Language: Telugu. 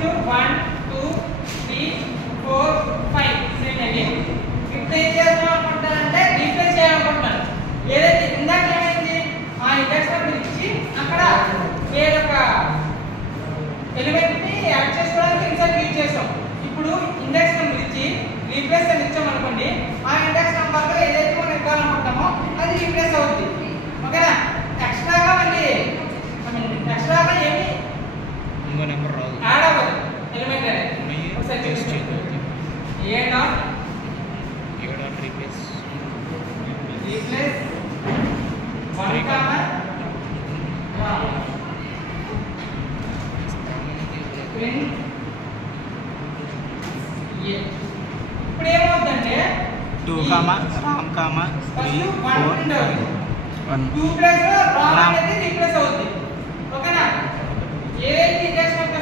ఫస్ట్ 1 2 3 4 5 సేమ్ అండి. ఇప్పుడు ఏం చేద్దాం అనుకుంటానంటే రీప్లేస్ చేయాలనుకుంటున్నాను. ఏదైతే ఇందాక ఏమైంది ఆ ఇండెక్స్ నెంబర్ ఇచ్చి అక్కడ వేరొక ఎలిమెంట్ ని యాడ్ చేసుకోవడానికి ఇన్సర్ట్ యూజ్ చేస్తాం. ఇప్పుడు ఇండెక్స్ నెంబర్ ఇచ్చి రీప్లేస్ అని ఇచ్చాం అనుకోండి, ఆ ఇండెక్స్ నెంబర్ లో ఏదైతే మనం ఇవ్వాలనుకుంటామో అది రీప్లేస్ అవుతుంది. ఓకేనా? ఎక్స్ట్రాగా మళ్ళీ ఎక్స్ట్రాగా ఏమి ఇంకో నెంబర్ రాదు, యాడ్ అవ్వదు ఎలిమెంట్ అనేది. ఒకసారి చూసుకోండి. A dot replace 1 comma print ఏ. ఇప్పుడు ఏమవుతుందంటే 2 comma Ram comma 3 4 1 2 plus Ram అనేది రీప్లేస్ అవుతుంది. ఓకేనా? ఏదైతే ఇండెక్స్ నెంబర్